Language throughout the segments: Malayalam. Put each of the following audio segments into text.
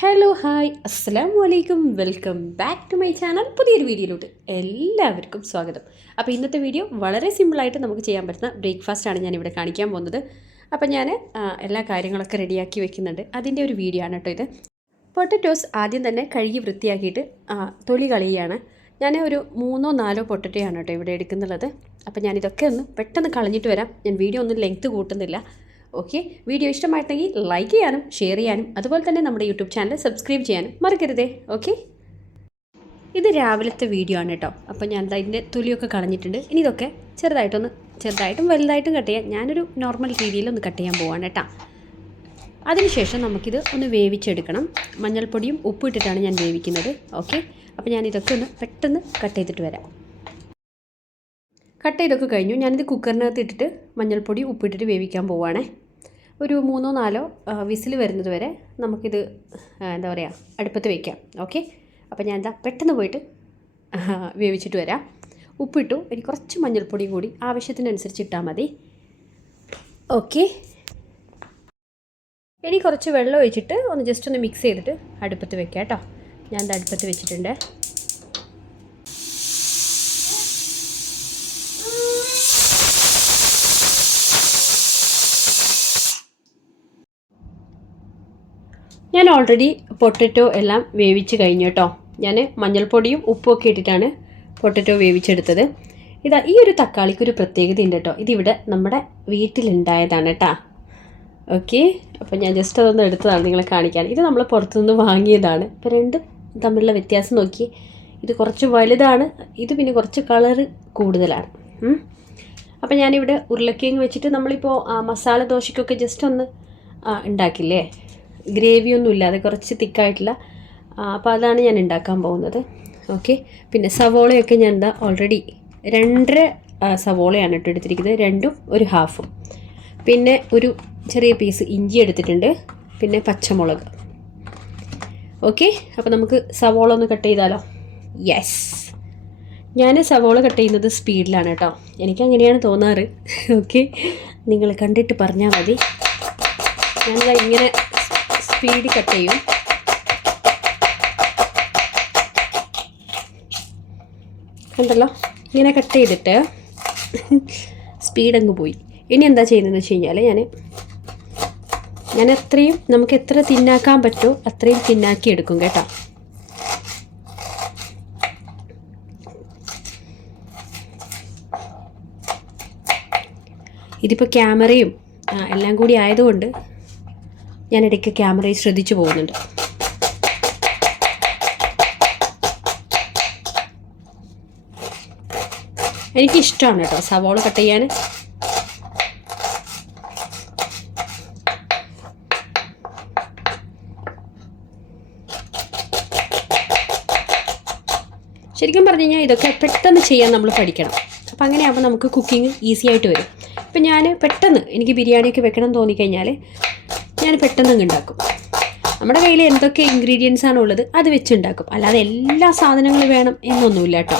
ഹലോ ഹായ് അസ്സാം വലൈക്കും welcome back to my channel പുതിയൊരു വീഡിയോയിലോട്ട് എല്ലാവർക്കും സ്വാഗതം. അപ്പോൾ ഇന്നത്തെ വീഡിയോ വളരെ സിമ്പിളായിട്ട് നമുക്ക് ചെയ്യാൻ പറ്റുന്ന ബ്രേക്ക്ഫാസ്റ്റാണ് ഞാനിവിടെ കാണിക്കാൻ പോകുന്നത്. അപ്പോൾ ഞാൻ എല്ലാ കാര്യങ്ങളൊക്കെ റെഡിയാക്കി വെക്കുന്നുണ്ട്. അതിന്റെ ഒരു വീഡിയോ ആണ് കേട്ടോ ഇത്. പൊട്ടറ്റോസ് ആദ്യം തന്നെ കഴുകി വൃത്തിയാക്കിയിട്ട് തൊലി കളിയാണ് ഞാൻ ഒരു മൂന്നോ നാലോ പൊട്ടറ്റോയാണ് കേട്ടോ ഇവിടെ എടുക്കുന്നുള്ളത്. അപ്പോൾ ഞാനിതൊക്കെ ഒന്ന് പെട്ടെന്ന് കളഞ്ഞിട്ട് വരാം. ഞാൻ വീഡിയോ ഒന്നും ലെങ്ത്ത് കൂട്ടുന്നില്ല. ഓക്കെ? വീഡിയോ ഇഷ്ടമായിട്ടെങ്കിൽ ലൈക്ക് ചെയ്യാനും ഷെയർ ചെയ്യാനും അതുപോലെ തന്നെ നമ്മുടെ യൂട്യൂബ് ചാനൽ സബ്സ്ക്രൈബ് ചെയ്യാനും മറക്കരുതേ. ഓക്കെ? ഇത് രാവിലത്തെ വീഡിയോ ആണ് കേട്ടോ. അപ്പോൾ ഞാൻ ദാ ഇതിന്റെ തൊലിയൊക്കെ കളഞ്ഞിട്ടുണ്ട്. ഇനി ഇതൊക്കെ ചെറുതായിട്ടൊന്ന് ചെറുതായിട്ടും വലുതായിട്ടും കട്ട് ചെയ്യാം. ഞാനൊരു നോർമൽ രീതിയിൽ ഒന്ന് കട്ട് ചെയ്യാൻ പോവാണ് കേട്ടോ. അതിനുശേഷം നമുക്കിത് ഒന്ന് വേവിച്ചെടുക്കണം. മഞ്ഞൾപ്പൊടിയും ഉപ്പും ഇട്ടിട്ടാണ് ഞാൻ വേവിക്കുന്നത്. ഓക്കെ? അപ്പോൾ ഞാൻ ഇതൊക്കെ ഒന്ന് പെട്ടെന്ന് കട്ട് ചെയ്തിട്ട് വരാം. കട്ട് ചെയ്തൊക്കെ കഴിഞ്ഞു. ഞാനിത് കുക്കറിനകത്ത് ഇട്ടിട്ട് മഞ്ഞൾപ്പൊടി ഉപ്പിട്ടിട്ട് വേവിക്കാൻ പോവുകയാണേ ഒരു മൂന്നോ നാലോ വിസിൽ വരുന്നത് വരെ നമുക്കിത് എന്താ പറയുക അടുപ്പത്ത് വയ്ക്കാം ഓക്കെ? അപ്പോൾ ഞാൻ എന്താ പെട്ടെന്ന് പോയിട്ട് വേവിച്ചിട്ട് വരാം. ഉപ്പിട്ടു ഇനി കുറച്ച് മഞ്ഞൾപ്പൊടിയും കൂടി ആവശ്യത്തിനനുസരിച്ച് ഇട്ടാൽ മതി. ഓക്കെ? ഇനി കുറച്ച് വെള്ളം ഒഴിച്ചിട്ട് ഒന്ന് ജസ്റ്റ് ഒന്ന് മിക്സ് ചെയ്തിട്ട് അടുപ്പത്ത് വെക്കാം കേട്ടോ. ഞാൻ അടുപ്പത്ത് വെച്ചിട്ടുണ്ട്. ഞാൻ ഓൾറെഡി പൊട്ടറ്റോ എല്ലാം വേവിച്ച് കഴിഞ്ഞു കേട്ടോ ഞാൻ മഞ്ഞൾപ്പൊടിയും ഉപ്പും ഒക്കെ ഇട്ടിട്ടാണ് പൊട്ടറ്റോ വേവിച്ചെടുത്തത്. ഇതാ ഈ ഒരു തക്കാളിക്ക് ഒരു പ്രത്യേകത ഉണ്ട് കേട്ടോ ഇതിവിടെ നമ്മുടെ വീട്ടിലുണ്ടായതാണ് കേട്ടോ ഓക്കെ അപ്പോൾ ഞാൻ ജസ്റ്റ് അതൊന്ന് എടുത്തതാണ് നിങ്ങളെ കാണിക്കാൻ. ഇത് നമ്മൾ പുറത്തുനിന്ന് വാങ്ങിയതാണ്. ഇപ്പോൾ രണ്ടും തമ്മിലുള്ള വ്യത്യാസം നോക്കി. ഇത് കുറച്ച് വലുതാണ്. ഇത് പിന്നെ കുറച്ച് കളറ് കൂടുതലാണ്. അപ്പം അപ്പോൾ ഞാനിവിടെ ഉരുളക്കിഴങ്ങ് വെച്ചിട്ട് നമ്മളിപ്പോൾ മസാല ദോശയ്ക്കൊക്കെ ജസ്റ്റ് ഒന്ന് ഉണ്ടാക്കില്ലേ? ഗ്രേവി ഒന്നും ഇല്ലാതെ കുറച്ച് തിക്കായിട്ടുള്ള അപ്പോൾ അതാണ് ഞാൻ ഉണ്ടാക്കാൻ പോകുന്നത്. ഓക്കെ. പിന്നെ സവോളയൊക്കെ ഞാൻ എന്താ ഓൾറെഡി രണ്ടര സവോളയാണ് ഇട്ട് എടുത്തിരിക്കുന്നത്. രണ്ടും ഒരു ഹാഫും പിന്നെ ഒരു ചെറിയ പീസ് ഇഞ്ചി എടുത്തിട്ടുണ്ട്. പിന്നെ പച്ചമുളക്. ഓക്കെ. അപ്പോൾ നമുക്ക് സവോള ഒന്ന് കട്ട് ചെയ്താലോ? യെസ് ഞാൻ സവോള കട്ട് ചെയ്യുന്നത് സ്പീഡിലാണ് കേട്ടോ. എനിക്ക് അങ്ങനെയാണ് തോന്നാറ്. ഓക്കെ. നിങ്ങൾ കണ്ടിട്ട് പറഞ്ഞാൽ മതി. ഞാനിതാ ഇങ്ങനെ സ്പീഡിൽ കട്ട് ചെയ്യും. കണ്ടല്ലോ? ഇങ്ങനെ കട്ട് ചെയ്തിട്ട് സ്പീഡ് അങ്ങ് പോയി. ഇനി എന്താ ചെയ്യുന്നതെന്ന് വെച്ച് കഴിഞ്ഞാൽ ഞാൻ ഞാൻ എത്രയും നമുക്ക് എത്ര തിന്നാക്കാൻ പറ്റുമോ അത്രയും തിന്നാക്കി എടുക്കും കേട്ടോ. ഇതിപ്പോൾ ക്യാമറയും എല്ലാം കൂടി ആയതുകൊണ്ട് ഞാൻ ഇടയ്ക്ക് ക്യാമറയിൽ ശ്രദ്ധിച്ചു പോകുന്നുണ്ട്. എനിക്കിഷ്ടമാണ് കേട്ടോ സവോള കട്ട് ചെയ്യാൻ. ശരിക്കും പറഞ്ഞു കഴിഞ്ഞാൽ ഇതൊക്കെ പെട്ടെന്ന് ചെയ്യാൻ നമ്മൾ പഠിക്കണം. അപ്പം അങ്ങനെയാകുമ്പോൾ നമുക്ക് കുക്കിംഗ് ഈസി ആയിട്ട് വരും. ഇപ്പം ഞാൻ പെട്ടെന്ന് എനിക്ക് ബിരിയാണിയൊക്കെ വെക്കണം തോന്നിക്കഴിഞ്ഞാൽ ഞാൻ പെട്ടെന്ന് ഉണ്ടാക്കും. നമ്മുടെ കയ്യിൽ എന്തൊക്കെ ഇൻഗ്രീഡിയൻസ് ആണ് ഉള്ളത് അത് വെച്ചുണ്ടാക്കും അല്ലാതെ എല്ലാ സാധനങ്ങളും വേണം എന്നൊന്നുമില്ല കേട്ടോ.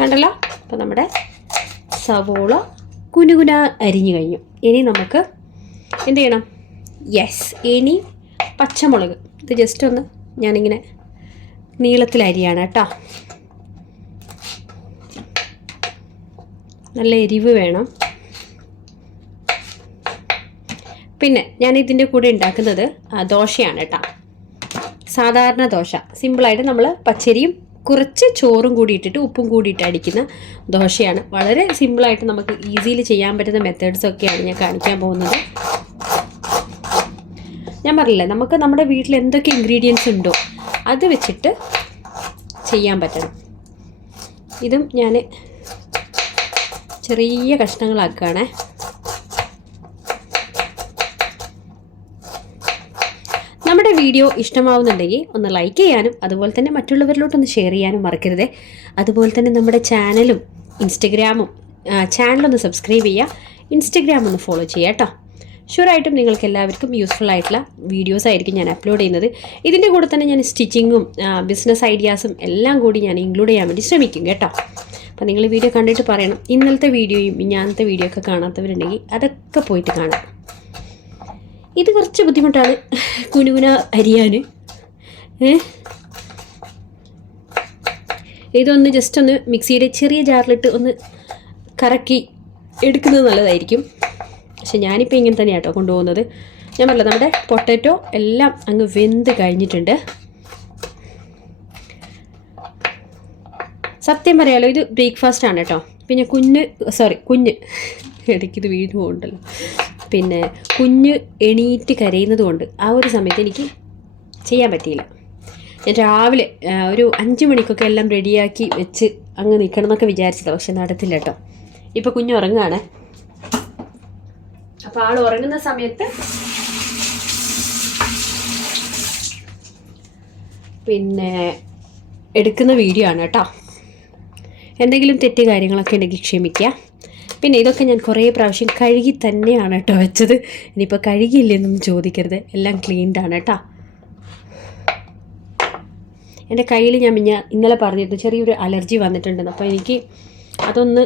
കണ്ടല്ലോ? അപ്പോൾ നമ്മുടെ സവോള കുനുകുന അരിഞ്ഞു കഴിഞ്ഞു. ഇനി നമുക്ക് എന്ത് ചെയ്യണം യെസ് ഇനി പച്ചമുളക്. ഇത് ജസ്റ്റ് ഒന്ന് ഞാനിങ്ങനെ നീളത്തിൽ അരിയാണ് കേട്ടോ. നല്ല എരിവ് വേണം. പിന്നെ ഞാൻ ഇതിന്റെ കൂടെ ഉണ്ടാക്കുന്നത് ദോശയാണ് കേട്ടോ. സാധാരണ ദോശ. സിമ്പിളായിട്ട് നമ്മൾ പച്ചരിയും കുറച്ച് ചോറും കൂടി ഇട്ടിട്ട് ഉപ്പും കൂടി ഇട്ട് അടിക്കുന്ന ദോശയാണ്. വളരെ സിമ്പിളായിട്ട് നമുക്ക് ഈസിയിൽ ചെയ്യാൻ പറ്റുന്ന മെത്തേഡ്സ് ഒക്കെയാണ് ഞാൻ കാണിക്കാൻ പോകുന്നത്. ഞാൻ പറഞ്ഞില്ലേ നമുക്ക് നമ്മുടെ വീട്ടിൽ എന്തൊക്കെ ഇൻഗ്രീഡിയൻസ് ഉണ്ടോ അത് വെച്ചിട്ട് ചെയ്യാൻ പറ്റണം. ഇതും ഞാൻ ചെറിയ കഷ്ണങ്ങളാക്കുകയാണേ നമ്മുടെ വീഡിയോ ഇഷ്ടമാവുന്നുണ്ടെങ്കിൽ ഒന്ന് ലൈക്ക് ചെയ്യാനും അതുപോലെ തന്നെ മറ്റുള്ളവരിലോട്ടൊന്ന് ഷെയർ ചെയ്യാനും മറക്കരുത്. അതുപോലെ തന്നെ നമ്മുടെ ചാനലും ഇൻസ്റ്റഗ്രാമും ചാനലൊന്ന് സബ്സ്ക്രൈബ് ചെയ്യുക. ഇൻസ്റ്റഗ്രാം ഒന്ന് ഫോളോ ചെയ്യുക കേട്ടോ. ഷുവറായിട്ടും നിങ്ങൾക്ക് എല്ലാവർക്കും യൂസ്ഫുൾ ആയിട്ടുള്ള വീഡിയോസ് ആയിരിക്കും ഞാൻ അപ്ലോഡ് ചെയ്യുന്നത്. ഇതിന്റെ കൂടെ തന്നെ ഞാൻ സ്റ്റിച്ചിങ്ങും ബിസിനസ് ഐഡിയാസും എല്ലാം കൂടി ഞാൻ ഇൻക്ലൂഡ് ചെയ്യാൻ വേണ്ടി ശ്രമിക്കും കേട്ടോ. അപ്പോൾ നിങ്ങൾ വീഡിയോ കണ്ടിട്ട് പറയണം ഇന്നലത്തെ വീഡിയോയും ഇന്നത്തെ വീഡിയോ ഒക്കെ കാണാത്തവരുണ്ടെങ്കിൽ അതൊക്കെ പോയിട്ട് കാണാം. ഇത് കുറച്ച് ബുദ്ധിമുട്ടാണ്. കുനുകുന അരിയാൻ. ഇതൊന്ന് ജസ്റ്റ് ഒന്ന് മിക്സിയുടെ ചെറിയ ജാറിലിട്ട് ഒന്ന് കറക്കി എടുക്കുന്നത് നല്ലതായിരിക്കും. പക്ഷെ ഞാനിപ്പോൾ ഇങ്ങനെ തന്നെയാണ് കേട്ടോ കൊണ്ടുപോകുന്നത്. ഞാൻ പറഞ്ഞത് നമ്മുടെ പൊട്ടാറ്റോ എല്ലാം അങ്ങ് വെന്ത് കഴിഞ്ഞിട്ടുണ്ട്. സത്യം പറയാലോ ഇത് ബ്രേക്ക്ഫാസ്റ്റ് ആണ് കേട്ടോ. പിന്നെ കുഞ്ഞ് സോറി കുഞ്ഞ്. ഇടയ്ക്ക് ഇത് വീണ് പിന്നെ കുഞ്ഞ് എണീറ്റ് കരയുന്നത് കൊണ്ട് ആ ഒരു സമയത്ത് എനിക്ക് ചെയ്യാൻ പറ്റിയില്ല. ഞാൻ രാവിലെ ഒരു അഞ്ച് മണിക്കൊക്കെ എല്ലാം റെഡിയാക്കി വെച്ച് അങ്ങ് നിൽക്കണം എന്നൊക്കെ വിചാരിച്ചതാണ് പക്ഷെ നടത്തില്ല കേട്ടോ. ഇപ്പോൾ കുഞ്ഞ് ഉറങ്ങുകയാണ് അപ്പോൾ ആൾ ഉറങ്ങുന്ന സമയത്ത് പിന്നെ എടുക്കുന്ന വീഡിയോ ആണ് കേട്ടോ. എന്തെങ്കിലും തെറ്റ് കാര്യങ്ങളൊക്കെ ഉണ്ടെങ്കിൽ ക്ഷമിക്കുക. പിന്നെ ഇതൊക്കെ ഞാൻ കുറേ പ്രാവശ്യം കഴുകി തന്നെയാണ് കേട്ടോ വെച്ചത്. ഇനിയിപ്പോൾ കഴുകിയില്ലെന്നൊന്നും ചോദിക്കരുത്. എല്ലാം ക്ലീൻഡ് ആണ് കേട്ടോ. എന്റെ കയ്യിൽ ഞാൻ മിഞ്ഞ ഇന്നലെ പറഞ്ഞിരുന്നു ചെറിയൊരു അലർജി വന്നിട്ടുണ്ടെന്ന്. അപ്പോൾ എനിക്ക് അതൊന്ന്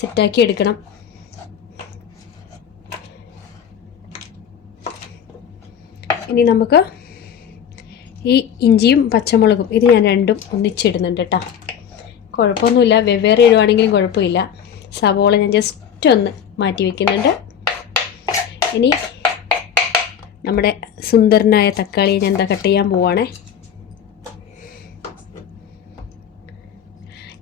സെറ്റാക്കി എടുക്കണം. ഇനി നമുക്ക് ഈ ഇഞ്ചിയും പച്ചമുളകും ഇത് ഞാൻ രണ്ടും ഒന്നിച്ചിടുന്നുണ്ട് കേട്ടോ. കുഴപ്പമൊന്നുമില്ല. വെവ്വേറെ ഇടുവാണെങ്കിലും കുഴപ്പമില്ല. സവോള ഞാൻ ജസ്റ്റ് ഒന്ന് മാറ്റി വെക്കുന്നുണ്ട്. ഇനി നമ്മുടെ സുന്ദരനായ തക്കാളിയെ ഞാൻ എന്താ കട്ട് ചെയ്യാൻ പോവാണേ?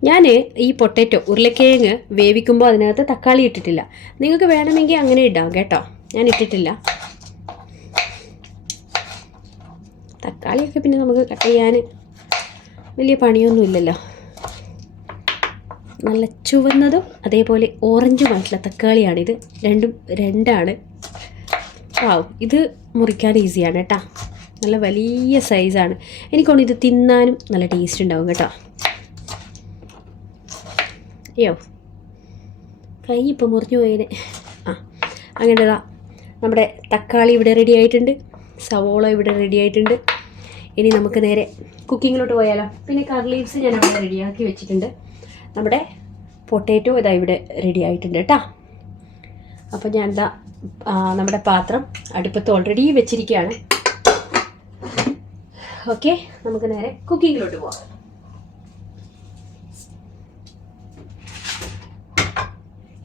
ഞാൻ ഈ പൊട്ടറ്റോ ഉരുളക്കിഴങ്ങ് വേവിക്കുമ്പോൾ അതിനകത്ത് തക്കാളി ഇട്ടിട്ടില്ല. നിങ്ങൾക്ക് വേണമെങ്കിൽ അങ്ങനെ ഇടാം കേട്ടോ. ഞാൻ ഇട്ടിട്ടില്ല. തക്കാളിയൊക്കെ പിന്നെ നമുക്ക് കട്ട് ചെയ്യാൻ വലിയ പണിയൊന്നുമില്ലല്ലോ. നല്ല ചുവന്നതും അതേപോലെ ഓറഞ്ചുമായിട്ടുള്ള തക്കാളിയാണിത്. രണ്ടും രണ്ടാണ്. വാവ് ഇത് മുറിക്കാൻ ഈസിയാണ് കേട്ടോ നല്ല വലിയ സൈസാണ് എനിക്കൊന്ന് ഇത് തിന്നാനും നല്ല ടേസ്റ്റ് ഉണ്ടാവും കേട്ടോ. അയ്യോ കൈ ഇപ്പോൾ മുറിഞ്ഞു പോയതിന് ആ അങ്ങനെതാ നമ്മുടെ തക്കാളി ഇവിടെ റെഡി ആയിട്ടുണ്ട്. സവോള ഇവിടെ റെഡി ആയിട്ടുണ്ട്. ഇനി നമുക്ക് നേരെ കുക്കിങ്ങിലോട്ട് പോയാലോ. പിന്നെ കറി ലീവ്സ് ഞാൻ അവിടെ റെഡിയാക്കി വെച്ചിട്ടുണ്ട്. നമ്മുടെ പൊട്ടേറ്റോ ഇതാ ഇവിടെ റെഡി ആയിട്ടുണ്ട് കേട്ടോ അപ്പോൾ ഞാൻ എന്താ നമ്മുടെ പാത്രം അടുപ്പത്ത് ഓൾറെഡി വെച്ചിരിക്കുകയാണ്. ഓക്കെ നമുക്ക് നേരെ കുക്കിങ്ങിലോട്ട് പോവാം.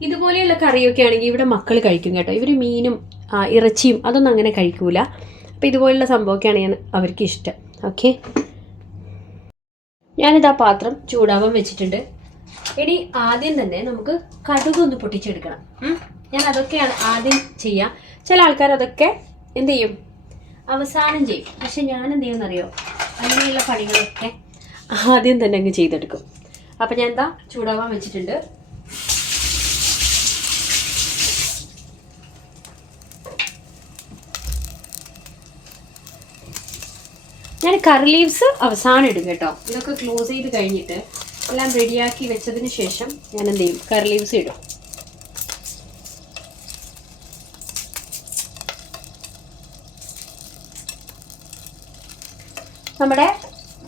ഇതുപോലെയുള്ള കറിയൊക്കെ ആണെങ്കിൽ ഇവിടെ മക്കൾ കഴിക്കും കേട്ടോ. ഇവർ മീനും ഇറച്ചിയും അതൊന്നും അങ്ങനെ കഴിക്കൂല. അപ്പോൾ ഇതുപോലുള്ള സംഭവമൊക്കെയാണ് ഞാൻ അവർക്ക് ഇഷ്ടം ഓക്കെ ഞാനിതാ പാത്രം ചൂടാവാൻ വെച്ചിട്ടുണ്ട്. ഇനി ആദ്യം തന്നെ നമുക്ക് കടുക് ഒന്ന് പൊട്ടിച്ചെടുക്കണം. ഞാൻ അതൊക്കെയാണ് ആദ്യം ചെയ്യുക ചില ആൾക്കാർ അതൊക്കെ എന്ത് ചെയ്യും? അവസാനം ചെയ്യും. പക്ഷെ ഞാൻ എന്ത് ചെയ്യുമെന്നറിയോ അങ്ങനെയുള്ള പണികളൊക്കെ ആദ്യം തന്നെ അങ്ങ് ചെയ്തെടുക്കും. അപ്പം ഞാൻ എന്താ ചൂടാവാൻ വെച്ചിട്ടുണ്ട്. ഞാൻ കറി ലീവ്സ് അവസാനം ഇടും കേട്ടോ. ഇതൊക്കെ ക്ലോസ് ചെയ്ത് കഴിഞ്ഞിട്ട് എല്ലാം റെഡിയാക്കി വെച്ചതിന് ശേഷം ഞാൻ എന്ത് ചെയ്യും? കറി ലീവ്സ് ഇടും. നമ്മുടെ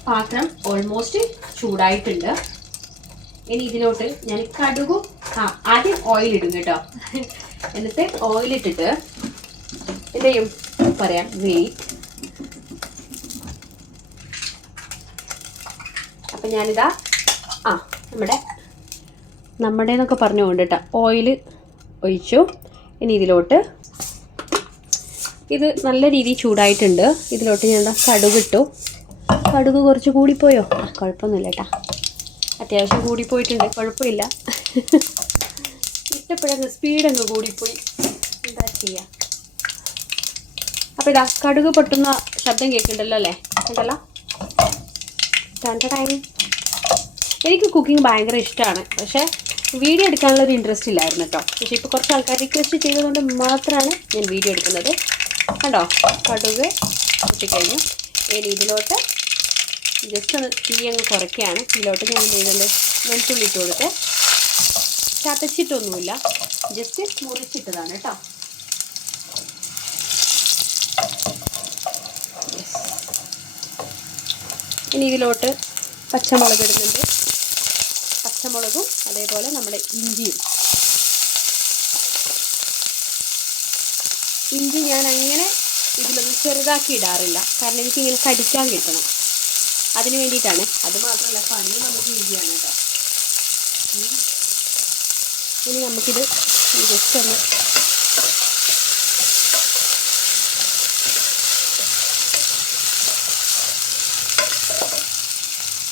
പാത്രം ഓൾമോസ്റ്റ് ചൂടായിട്ടുണ്ട്. ഇനി ഇതിലോട്ട് ഞാൻ കടുകും ആ ആദ്യം ഓയിൽ കേട്ടോ. എന്നിട്ട് ഓയിൽ ഇട്ടിട്ട് എന്ത് ചെയ്യും? പറയാം വെയിറ്റ് അപ്പം ഞാനിതാ നമ്മുടെ നമ്മുടെ എന്നൊക്കെ പറഞ്ഞുകൊണ്ട് കേട്ടോ ഓയിൽ ഒഴിച്ചു. ഇനി ഇതിലോട്ട് ഇത് നല്ല രീതിയിൽ ചൂടായിട്ടുണ്ട്. ഇതിലോട്ട് ഞാൻ കടുകിട്ടു. കടുക് കുറച്ച് കൂടിപ്പോയോ? ആ കുഴപ്പമൊന്നുമില്ല കേട്ടാ അത്യാവശ്യം കൂടിപ്പോയിട്ടുണ്ട്. കുഴപ്പമില്ല. ഇഷ്ടപ്പെടുന്ന സ്പീഡങ്ങ് കൂടിപ്പോയി. എന്താ ചെയ്യുക അപ്പോൾ ഇതാ കടുക് പൊട്ടുന്ന ശബ്ദം കേൾക്കുന്നുണ്ടല്ലോ അല്ലേ? ഉണ്ടല്ലോ ടൈം എനിക്ക് കുക്കിംഗ് ഭയങ്കര ഇഷ്ടമാണ് പക്ഷേ വീഡിയോ എടുക്കാനുള്ള ഒരു ഇൻട്രസ്റ്റ് ഇല്ലായിരുന്നു കേട്ടോ പക്ഷേ ഇപ്പോൾ കുറച്ച് ആൾക്കാർ റിക്വസ്റ്റ് ചെയ്തതുകൊണ്ട് മാത്രമാണ് ഞാൻ വീഡിയോ എടുക്കുന്നത്. കണ്ടോ? കടുക് പൊട്ടിക്കഴിഞ്ഞു. ഇനി ഇതിലോട്ട് ജസ്റ്റ് ഒന്ന് തീ അങ്ങ് കുറയ്ക്കുകയാണ്. ഇതിലോട്ട് ഞാൻ ചെയ്തത് വെളുത്തുള്ളി ഇട്ട് കൊടുത്ത് ചതച്ചിട്ടൊന്നുമില്ല. ജസ്റ്റ് മുറിച്ചിട്ടതാണ് കേട്ടോ ഇനി ഇതിലോട്ട് പച്ചമുളക് ഇടുന്നുണ്ട്. പച്ചമുളകും അതേപോലെ നമ്മുടെ ഇഞ്ചിയും. ഇഞ്ചി ഞാൻ അങ്ങനെ ഇതിലൊന്നും ചെറുതാക്കി ഇടാറില്ല. കാരണം എനിക്കിങ്ങനെ കടിക്കാൻ കിട്ടണം. അതിന് വേണ്ടിയിട്ടാണ്. അത് മാത്രമല്ല പണി നമുക്ക് ഈസിയാണ് കേട്ടോ. ഇനി നമുക്കിത് ജസ്റ്റ് ഒന്ന്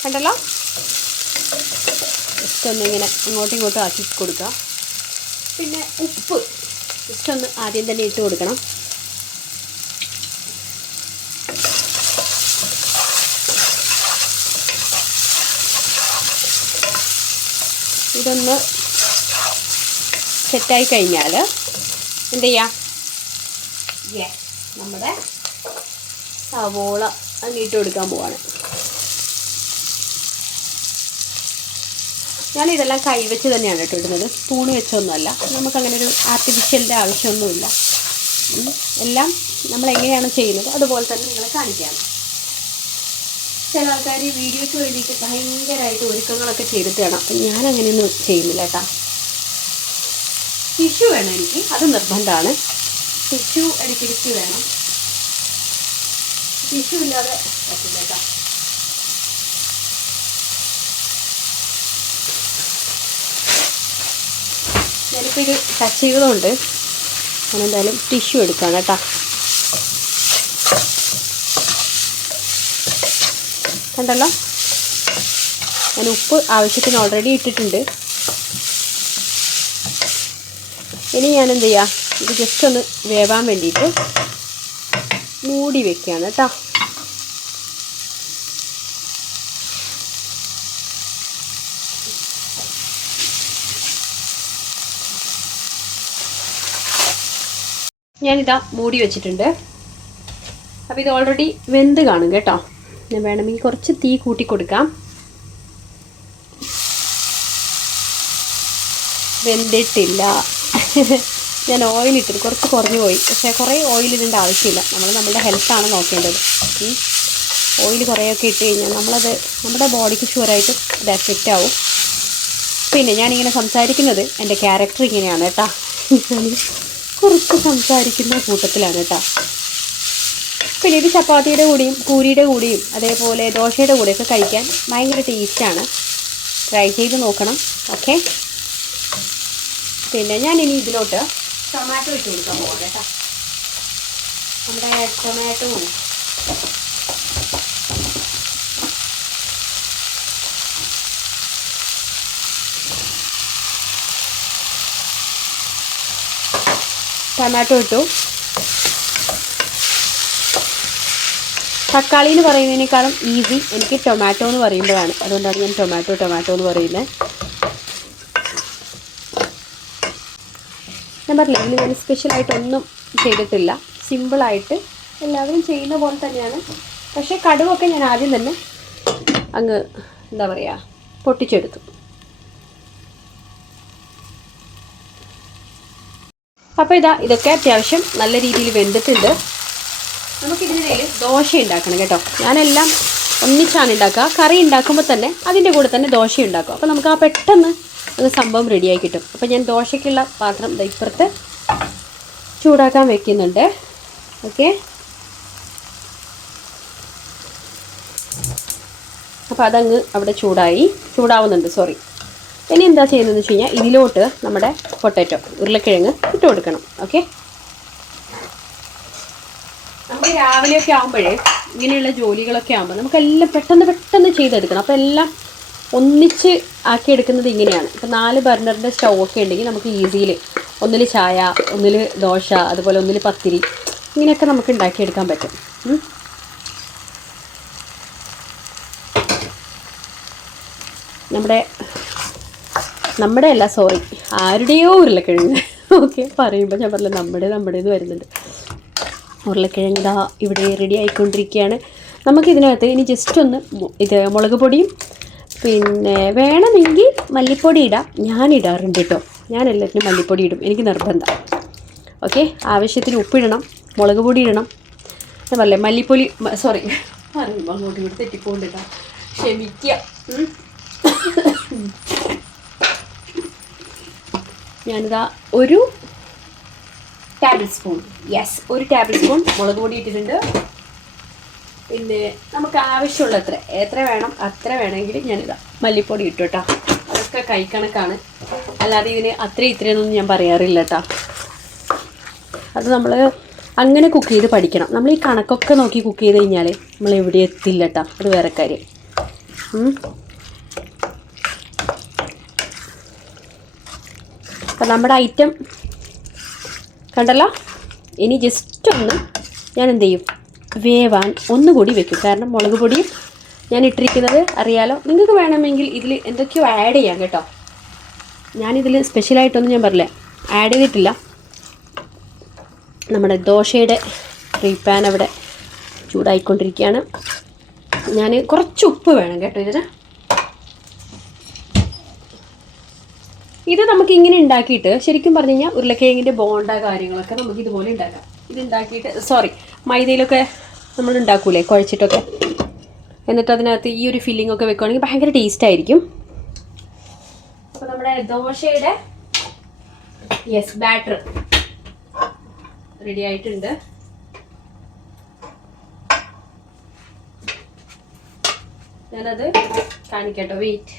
കണ്ടല്ലോ? ജസ്റ്റ് ഒന്ന് ഇങ്ങനെ അങ്ങോട്ടും ഇങ്ങോട്ടും ആക്കി കൊടുക്കുക. പിന്നെ ഉപ്പ് ജസ്റ്റ് ഒന്ന് ആദ്യം തന്നെ ഇട്ട് കൊടുക്കണം. ഇതൊന്ന് സെറ്റായി കഴിഞ്ഞാൽ എന്ത് ചെയ്യാം? നമ്മുടെ സവോള അങ്ങിട്ട് കൊടുക്കാൻ പോവാണ്. ഞാൻ കൈവച്ച് തന്നെയാണ് കേട്ടോ ഇടുന്നത്. സ്പൂൺ വെച്ചൊന്നുമല്ല. നമുക്കങ്ങനെ ഒരു ആർട്ടിഫിഷ്യലിന്റെ ആവശ്യമൊന്നുമില്ല എല്ലാം നമ്മൾ എങ്ങനെയാണ് ചെയ്യുന്നത്? അതുപോലെ തന്നെ നിങ്ങളെ കാണിക്കാം. ചില ആൾക്കാർ വീഡിയോയ്ക്ക് വേണ്ടിയിട്ട് ഭയങ്കരമായിട്ട് ഒരുക്കങ്ങളൊക്കെ ചെയ്തിട്ട് വേണം അപ്പം ഞാനങ്ങനെയൊന്നും ചെയ്യുന്നില്ല കേട്ടോ. ടിഷ്യൂ വേണം എനിക്ക്. അത് നിർബന്ധമാണ്. ടിഷ്യൂ ഇടയ്ക്കിടയ്ക്ക് വേണം. ടിഷ്യൂ ഇല്ലാതെ പറ്റില്ല കേട്ടോ. ഞാനിപ്പോൾ ഇത് ടച്ച് ചെയ്തതുകൊണ്ട് ഞാൻ എന്തായാലും ടിഷ്യൂ എടുക്കാം കേട്ടോ. കണ്ടല്ലോ? ഞാൻ ഉപ്പ് ആവശ്യത്തിന് ഓൾറെഡി ഇട്ടിട്ടുണ്ട്. ഇനി ഞാൻ എന്ത് ചെയ്യുക ഇത് ജസ്റ്റ് ഒന്ന് വേവാൻ വേണ്ടിയിട്ട് മൂടി വെക്കുകയാണ് കേട്ടോ. ഞാനിതാ മൂടി വെച്ചിട്ടുണ്ട്. അപ്പോൾ ഇത് ഓൾറെഡി വെന്ത് കാണും കേട്ടോ. ഞാൻ വേണമെങ്കിൽ കുറച്ച് തീ കൂട്ടി കൊടുക്കാം. വെന്തിട്ടില്ല. ഞാൻ ഓയിൽ ഇട്ടിട്ട് കുറച്ച് കുറഞ്ഞു പോയി. പക്ഷേ കുറേ ഓയിൽ ഇടേണ്ട ആവശ്യമില്ല. നമ്മൾ നമ്മുടെ ഹെൽത്താണ് നോക്കേണ്ടത്. ഓയിൽ കുറേയൊക്കെ ഇട്ട് കഴിഞ്ഞാൽ നമ്മളത് നമ്മുടെ ബോഡിക്ക് ഷുവറായിട്ട് ഇത് എഫക്റ്റ് ആവും. പിന്നെ ഞാനിങ്ങനെ സംസാരിക്കുന്നത് എന്റെ ക്യാരക്ടർ ഇങ്ങനെയാണ് കേട്ടോ. കുറച്ച് സംസാരിക്കുന്ന കൂട്ടത്തിലാണ് കേട്ടോ പിന്നെ ഇത് ചപ്പാത്തിയുടെ കൂടിയും പൂരിയുടെ കൂടിയും അതേപോലെ ദോശയുടെ കൂടെയൊക്കെ കഴിക്കാൻ ഭയങ്കര ടേസ്റ്റാണ് ട്രൈ ചെയ്ത് നോക്കണം. ഓക്കെ പിന്നെ ഞാൻ ഇനി ഇതിലോട്ട് ടൊമാറ്റോ ഇട്ട് കൊടുക്കാൻ പോകാം കേട്ടോ നമ്മുടെ ടൊമാറ്റോവും ടൊമാറ്റോ ഇട്ടു. തക്കാളി എന്ന് പറയുന്നതിനേക്കാളും ഈസി എനിക്ക് ടൊമാറ്റോ എന്ന് പറയുമ്പോഴാണ്. അതുകൊണ്ടാണ് ഞാൻ ടൊമാറ്റോ ടൊമാറ്റോ എന്ന് പറയുന്നത് ഞാൻ പറഞ്ഞില്ല ഇതിൽ ഞാൻ സ്പെഷ്യലായിട്ടൊന്നും ചെയ്തിട്ടില്ല. സിമ്പിളായിട്ട് എല്ലാവരും ചെയ്യുന്ന പോലെ തന്നെയാണ്. പക്ഷേ കടുവൊക്കെ ഞാൻ ആദ്യം തന്നെ അങ്ങ് എന്താ പറയുക പൊട്ടിച്ചെടുത്തു. അപ്പോൾ ഇതാ ഇതൊക്കെ അത്യാവശ്യം നല്ല രീതിയിൽ വെന്തിട്ടുണ്ട്. നമുക്കിതിനിടയിൽ ദോശ ഉണ്ടാക്കണം കേട്ടോ. ഞാനെല്ലാം ഒന്നിച്ചാണ് ഉണ്ടാക്കുക. കറി ഉണ്ടാക്കുമ്പോൾ തന്നെ അതിന്റെ കൂടെ തന്നെ ദോശ ഉണ്ടാക്കും. അപ്പോൾ നമുക്ക് ആ പെട്ടെന്ന് അത് സംഭവം റെഡിയായി കിട്ടും. അപ്പോൾ ഞാൻ ദോശയ്ക്കുള്ള പാത്രം ഇപ്പുറത്ത് ചൂടാക്കാൻ വെക്കുന്നുണ്ട്. ഓക്കെ. അപ്പോൾ അതങ്ങ് അവിടെ ചൂടായി. ചൂടാവുന്നുണ്ട് സോറി ഇനി എന്താ ചെയ്യുന്നതെന്ന് വെച്ച് കഴിഞ്ഞാൽ ഇതിലോട്ട് നമ്മുടെ പൊട്ടാറ്റോ ഉരുളക്കിഴങ്ങ് ഇട്ട് കൊടുക്കണം. ഓക്കെ നമുക്ക് രാവിലെയൊക്കെ ആകുമ്പോഴേ ഇങ്ങനെയുള്ള ജോലികളൊക്കെ ആകുമ്പോൾ നമുക്കെല്ലാം പെട്ടെന്ന് പെട്ടെന്ന് ചെയ്തെടുക്കണം. അപ്പോൾ എല്ലാം ഒന്നിച്ച് ആക്കിയെടുക്കുന്നത് ഇങ്ങനെയാണ്. ഇപ്പോൾ നാല് ബർണറിന്റെ സ്റ്റൗ ഒക്കെ ഉണ്ടെങ്കിൽ നമുക്ക് ഈസിയിൽ ഒന്നിൽ ചായ ഒന്നിൽ ദോശ അതുപോലെ ഒന്നിൽ പത്തിരി ഇങ്ങനെയൊക്കെ നമുക്ക് ഉണ്ടാക്കിയെടുക്കാൻ പറ്റും. നമ്മുടെ നമ്മുടെ അല്ല സോറി ആരുടെയോ ഉരുളക്കിഴങ്ങ്. ഓക്കെ പറയുമ്പോൾ ഞാൻ പറഞ്ഞില്ല നമ്മുടെ നമ്മുടെ എന്ന് വരുന്നുണ്ട്. ഉരുളക്കിഴങ്ങ് ഇതാ ഇവിടെ റെഡി ആയിക്കൊണ്ടിരിക്കുകയാണ്. നമുക്കിതിനകത്ത് ഇനി ജസ്റ്റ് ഒന്ന് ഇത് മുളക് പൊടിയും പിന്നെ വേണമെങ്കിൽ മല്ലിപ്പൊടി ഇടാം. ഞാൻ ഇടാറുണ്ട് കേട്ടോ ഞാൻ എല്ലാത്തിനും മല്ലിപ്പൊടി ഇടും. എനിക്ക് നിർബന്ധം. ഓക്കെ ആവശ്യത്തിന് ഉപ്പിടണം മുളക് പൊടി ഇടണം. ഞാൻ പറഞ്ഞില്ലേ മല്ലിപ്പൊടി സോറി അങ്ങോട്ട് ഇങ്ങോട്ട് തെറ്റിപ്പോണ്ടിട്ടാ ക്ഷമിക്കുക. ഞാനിതാ ഒരു ടേബിൾ സ്പൂൺ യെസ് ഒരു ടേബിൾ സ്പൂൺ മുളക് പൊടി ഇട്ടിട്ടുണ്ട്. പിന്നെ നമുക്ക് ആവശ്യമുള്ള എത്ര എത്ര വേണം അത്ര വേണമെങ്കിൽ ഞാനിതാ മല്ലിപ്പൊടി ഇട്ടു കേട്ടോ. അതൊക്കെ കൈക്കണക്കാണ് അല്ലാതെ ഇതിന് അത്ര ഇത്രയൊന്നും ഞാൻ പറയാറില്ല കേട്ടോ. അത് നമ്മൾ അങ്ങനെ കുക്ക് ചെയ്ത് പഠിക്കണം. നമ്മൾ ഈ കണക്കൊക്കെ നോക്കി കുക്ക് ചെയ്ത് കഴിഞ്ഞാൽ നമ്മൾ എവിടെ എത്തില്ല കേട്ടോ. അത് വേറെ കാര്യം. അപ്പം നമ്മുടെ ഐറ്റം കണ്ടല്ലോ? ഇനി ജസ്റ്റ് ഒന്ന് ഞാൻ എന്ത് ചെയ്യും? വേവാൻ ഒന്നുകൂടി വെക്കും. കാരണം മുളക് പൊടിയും ഞാൻ ഇട്ടിരിക്കുന്നത് അറിയാലോ? നിങ്ങൾക്ക് വേണമെങ്കിൽ ഇതിൽ എന്തൊക്കെയോ ആഡ് ചെയ്യാം കേട്ടോ. ഞാനിതിൽ സ്പെഷ്യലായിട്ടൊന്നും ഞാൻ പറഞ്ഞില്ല. ആഡ് ചെയ്തിട്ടില്ല. നമ്മുടെ ദോശയുടെ ഫ്രീ പാൻ അവിടെ ചൂടായിക്കൊണ്ടിരിക്കുകയാണ്. ഞാൻ കുറച്ച് ഉപ്പ് വേണം കേട്ടോ ഇതിന്. ഇത് നമുക്ക് ഇങ്ങനെ ഉണ്ടാക്കിയിട്ട് ശരിക്കും പറഞ്ഞു കഴിഞ്ഞാൽ ഉരുളക്കിഴങ്ങിന്റെ ബോണ്ട കാര്യങ്ങളൊക്കെ നമുക്ക് ഇതുപോലെ ഉണ്ടാക്കാം. ഇത് ഉണ്ടാക്കിയിട്ട് സോറി മൈദയിലൊക്കെ നമ്മൾ ഉണ്ടാക്കൂലേ കുഴച്ചിട്ടൊക്കെ. എന്നിട്ട് അതിനകത്ത് ഈ ഒരു ഫില്ലിംഗ് ഒക്കെ വെക്കുകയാണെങ്കിൽ ഭയങ്കര ടേസ്റ്റ് ആയിരിക്കും. അപ്പോൾ നമ്മുടെ ദോശയുടെ യെസ് ബാറ്റർ റെഡി ആയിട്ടുണ്ട്. ഞാനത് കാണിക്കട്ടോ വെയിറ്റ്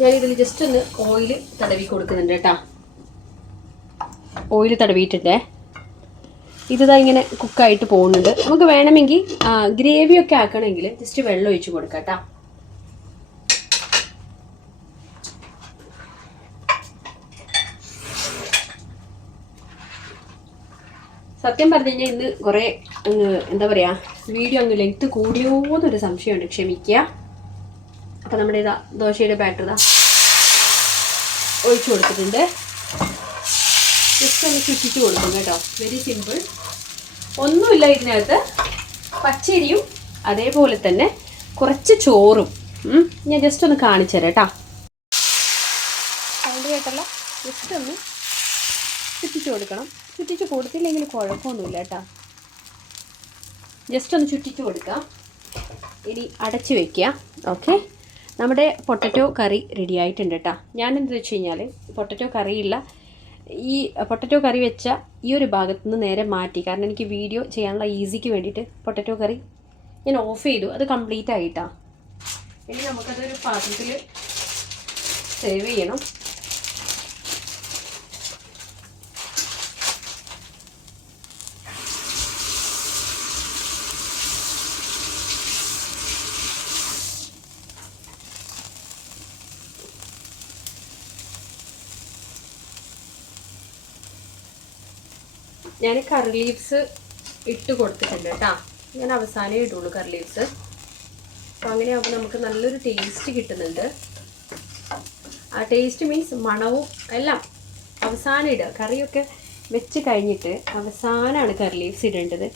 ഞാനിതിൽ ജസ്റ്റ് ഒന്ന് ഓയിൽ തടവി കൊടുക്കുന്നുണ്ട് കേട്ടോ. ഓയിൽ തടവിയിട്ടുണ്ടേ ഇതാ ഇങ്ങനെ കുക്കായിട്ട് പോകുന്നുണ്ട്. നമുക്ക് വേണമെങ്കിൽ ഗ്രേവി ഒക്കെ ആക്കണമെങ്കിൽ ജസ്റ്റ് വെള്ളം ഒഴിച്ച് കൊടുക്കാം കേട്ടോ. സത്യം പറഞ്ഞു കഴിഞ്ഞാൽ ഇന്ന് കുറേ എന്താ പറയുക വീഡിയോ അങ്ങ് ലെങ്ത് കൂടിയോന്നൊരു സംശയമുണ്ട്. ക്ഷമിക്കുക അപ്പം നമ്മുടെ ഇതാ ദോശയുടെ ബാറ്റർ ഇതാ ഒഴിച്ചു കൊടുത്തിട്ടുണ്ട്. ജസ്റ്റ് ഒന്ന് ചുറ്റിച്ച് കൊടുക്കും കേട്ടോ. വെരി സിമ്പിൾ ഒന്നുമില്ല ഇതിനകത്ത്. പച്ചരിയും അതേപോലെ തന്നെ കുറച്ച് ചോറും. ഞാൻ ജസ്റ്റ് ഒന്ന് കാണിച്ചു തരാം കേട്ടോ. സൗണ്ട് കേട്ടല്ലോ. ജസ്റ്റ് ഒന്ന് ചുറ്റിച്ച് കൊടുക്കണം. ചുറ്റിച്ച് കൊടുത്തില്ലെങ്കിൽ കുഴപ്പമൊന്നുമില്ല കേട്ടോ. ജസ്റ്റ് ഒന്ന് ചുറ്റിച്ച് കൊടുക്കാം. ഇനി അടച്ച് വയ്ക്കുക ഓക്കെ നമ്മുടെ പൊട്ടറ്റോ കറി റെഡി ആയിട്ടുണ്ട് കേട്ടോ. ഞാനെന്ത് വെച്ച് കഴിഞ്ഞാൽ പൊട്ടറ്റോ കറിയില്ല. ഈ പൊട്ടറ്റോ കറി വെച്ച ഈ ഒരു ഭാഗത്ത് നിന്ന് നേരെ മാറ്റി. കാരണം എനിക്ക് വീഡിയോ ചെയ്യാനുള്ള ഈസിക്ക് വേണ്ടിയിട്ട് പൊട്ടറ്റോ കറി ഞാൻ ഓഫ് ചെയ്തു. അത് കംപ്ലീറ്റ് ആയിട്ടാണ് ഇനി നമുക്കതൊരു പാത്രത്തിൽ സേവ് ചെയ്യണം. ഞാൻ കറി ലീവ്സ് ഇട്ട് കൊടുത്തിട്ടുണ്ട് കേട്ടോ ഞാൻ അവസാനമേ ഇടുള്ളൂ കറി ലീവ്സ് അപ്പോൾ അങ്ങനെ ആകുമ്പോൾ നമുക്ക് നല്ലൊരു ടേസ്റ്റ് കിട്ടുന്നുണ്ട്. ആ ടേസ്റ്റ് മീൻസ് മണവും എല്ലാം അവസാനം ഇടുക. കറിയൊക്കെ വെച്ച് കഴിഞ്ഞിട്ട് അവസാനമാണ് കറി ലീവ്സ് ഇടേണ്ടത്.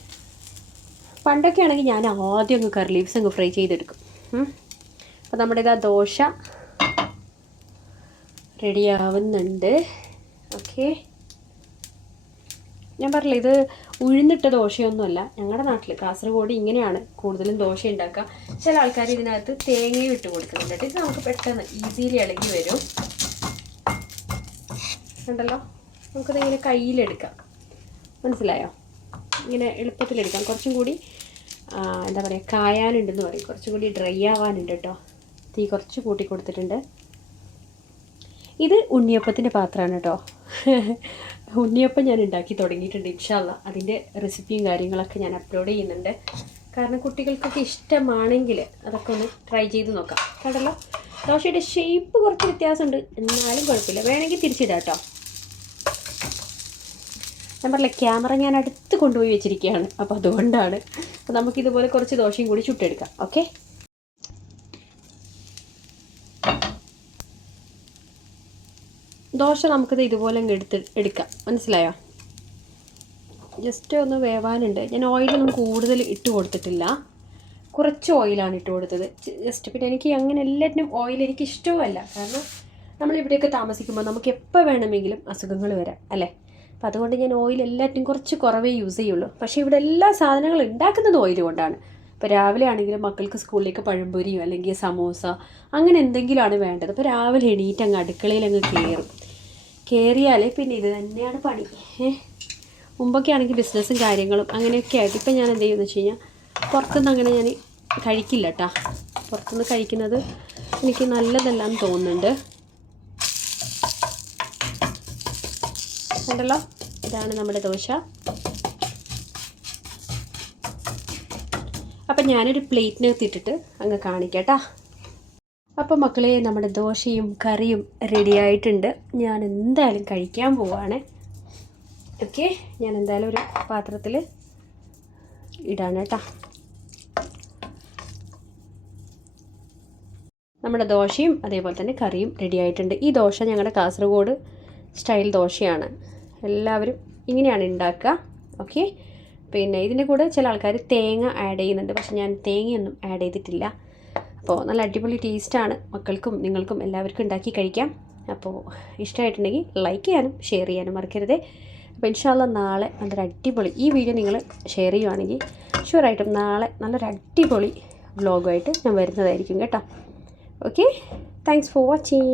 പണ്ടൊക്കെ ആണെങ്കിൽ ഞാൻ ആദ്യം അങ്ങ് കറി ലീവ്സ് അങ്ങ് ഫ്രൈ ചെയ്തെടുക്കും. അപ്പോൾ നമ്മുടെ ഇതാ ദോശ റെഡിയാവുന്നുണ്ട് ഓക്കേ ഞാൻ പറഞ്ഞില്ല ഇത് ഉഴുന്നിട്ട ദോശയൊന്നുമല്ല. ഞങ്ങളുടെ നാട്ടിൽ കാസർഗോഡ് ഇങ്ങനെയാണ് കൂടുതലും ദോശ ഉണ്ടാക്കുക ചില ആൾക്കാർ ഇതിനകത്ത് തേങ്ങയും ഇട്ട് കൊടുക്കുന്നുണ്ട്. ഇത് നമുക്ക് പെട്ടെന്ന് ഈസിലി ഇളകി വരും. കണ്ടല്ലോ? നമുക്കത് ഇങ്ങനെ കയ്യിലെടുക്കാം. മനസ്സിലായോ? ഇങ്ങനെ എളുപ്പത്തിലെടുക്കാം. കുറച്ചും കൂടി എന്താ പറയുക കായാനുണ്ടെന്ന് പറയും. കുറച്ചും കൂടി ഡ്രൈ ആവാനുണ്ട് കേട്ടോ തീ കുറച്ച് കൂട്ടി കൊടുത്തിട്ടുണ്ട്. ഇത് ഉണ്ണിയപ്പത്തിന്റെ പാത്രമാണ് കേട്ടോ ഉണ്ണിയപ്പം ഞാൻ ഉണ്ടാക്കി തുടങ്ങിയിട്ടുണ്ട് ഇൻഷാല്ല അതിന്റെ റെസിപ്പിയും കാര്യങ്ങളൊക്കെ ഞാൻ അപ്ലോഡ് ചെയ്യുന്നുണ്ട്. കാരണം കുട്ടികൾക്കൊക്കെ ഇഷ്ടമാണെങ്കിൽ അതൊക്കെ ഒന്ന് ട്രൈ ചെയ്ത് നോക്കാം. കണ്ടല്ലോ ദോശയുടെ ഷേപ്പ് കുറച്ച് വ്യത്യാസമുണ്ട്. എന്നാലും കുഴപ്പമില്ല. വേണമെങ്കിൽ തിരിച്ചിടാം കേട്ടോ. ഞാൻ പറഞ്ഞില്ല ക്യാമറ ഞാൻ അടുത്ത് കൊണ്ടുപോയി വെച്ചിരിക്കുകയാണ്. അപ്പോൾ അതുകൊണ്ടാണ്. അപ്പോൾ നമുക്കിതുപോലെ കുറച്ച് ദോശയും കൂടി ചുട്ടെടുക്കാം. ഓക്കെ ദോശ നമുക്കിത് ഇതുപോലെ അങ്ങ് എടുത്ത് എടുക്കാം. മനസ്സിലായോ? ജസ്റ്റ് ഒന്ന് വേവാനുണ്ട്. ഞാൻ ഓയിലൊന്നും കൂടുതൽ ഇട്ട് കൊടുത്തിട്ടില്ല. കുറച്ച് ഓയിലാണ് ഇട്ട് കൊടുത്തത്. ജസ്റ്റ് പിന്നെ എനിക്ക് അങ്ങനെ എല്ലാറ്റിനും ഓയിൽ എനിക്ക് ഇഷ്ടവുമല്ല. കാരണം നമ്മളിവിടെയൊക്കെ താമസിക്കുമ്പോൾ നമുക്ക് എപ്പോൾ വേണമെങ്കിലും അസുഖങ്ങൾ വരാം അല്ലേ? അപ്പം അതുകൊണ്ട് ഞാൻ ഓയിൽ എല്ലാറ്റിനും കുറച്ച് കുറവേ യൂസ് ചെയ്യുള്ളൂ. പക്ഷേ ഇവിടെ എല്ലാ സാധനങ്ങളും ഉണ്ടാക്കുന്നത് ഓയിൽ കൊണ്ടാണ്. ഇപ്പോൾ രാവിലെ ആണെങ്കിലും മക്കൾക്ക് സ്കൂളിലേക്ക് പഴംപൊരിയോ അല്ലെങ്കിൽ സമോസ അങ്ങനെ എന്തെങ്കിലുമാണ് വേണ്ടത്. അപ്പോൾ രാവിലെ എണീറ്റ് അങ്ങ് അടുക്കളയിൽ അങ്ങ് കയറും. കയറിയാൽ പിന്നെ ഇത് തന്നെയാണ് പണി. മുമ്പൊക്കെ ആണെങ്കിൽ ബിസിനസ്സും കാര്യങ്ങളും അങ്ങനെയൊക്കെ ആയിട്ട് ഇപ്പം ഞാൻ എന്ത് ചെയ്യുമെന്ന് വെച്ച് കഴിഞ്ഞാൽ പുറത്തുനിന്ന് അങ്ങനെ ഞാൻ കഴിക്കില്ല കേട്ടോ പുറത്തുനിന്ന് കഴിക്കുന്നത് എനിക്ക് നല്ലതല്ലാന്ന് തോന്നുന്നുണ്ട്. ഉണ്ടല്ലോ ഇതാണ് നമ്മുടെ ദോശ. അപ്പം ഞാനൊരു പ്ലേറ്റിനകത്ത് ഇട്ടിട്ട് അങ്ങ് കാണിക്കട്ടാ അപ്പോൾ മക്കളെ നമ്മുടെ ദോശയും കറിയും റെഡി ആയിട്ടുണ്ട്. ഞാൻ എന്തായാലും കഴിക്കാൻ പോവാണ്. ഓക്കെ ഞാൻ എന്തായാലും ഒരു പാത്രത്തിൽ ഇടാണ് കേട്ടോ. നമ്മുടെ ദോശയും അതേപോലെ തന്നെ കറിയും റെഡി ആയിട്ടുണ്ട്. ഈ ദോശ ഞങ്ങളുടെ കാസർഗോഡ് സ്റ്റൈൽ ദോശയാണ്. എല്ലാവരും ഇങ്ങനെയാണ് ഉണ്ടാക്കുക ഓക്കെ പിന്നെ ഇതിന്റെ കൂടെ ചില ആൾക്കാർ തേങ്ങ ആഡ് ചെയ്യുന്നുണ്ട്. പക്ഷെ ഞാൻ തേങ്ങയൊന്നും ആഡ് ചെയ്തിട്ടില്ല. അപ്പോൾ നല്ല അടിപൊളി ടേസ്റ്റാണ് മക്കൾക്കും നിങ്ങൾക്കും എല്ലാവർക്കും ഉണ്ടാക്കി കഴിക്കാം. അപ്പോൾ ഇഷ്ടമായിട്ടുണ്ടെങ്കിൽ ലൈക്ക് ചെയ്യാനും ഷെയർ ചെയ്യാനും മറക്കരുത്. അപ്പോൾ ഇൻഷാല്ല നാളെ നല്ലൊരു അടിപൊളി ഈ വീഡിയോ നിങ്ങൾ ഷെയർ ചെയ്യുവാണെങ്കിൽ ഷുവറായിട്ടും നാളെ നല്ലൊരു അടിപൊളി വ്ലോഗുമായിട്ട് ഞാൻ വരുന്നതായിരിക്കും കേട്ടോ. Okay thanks for watching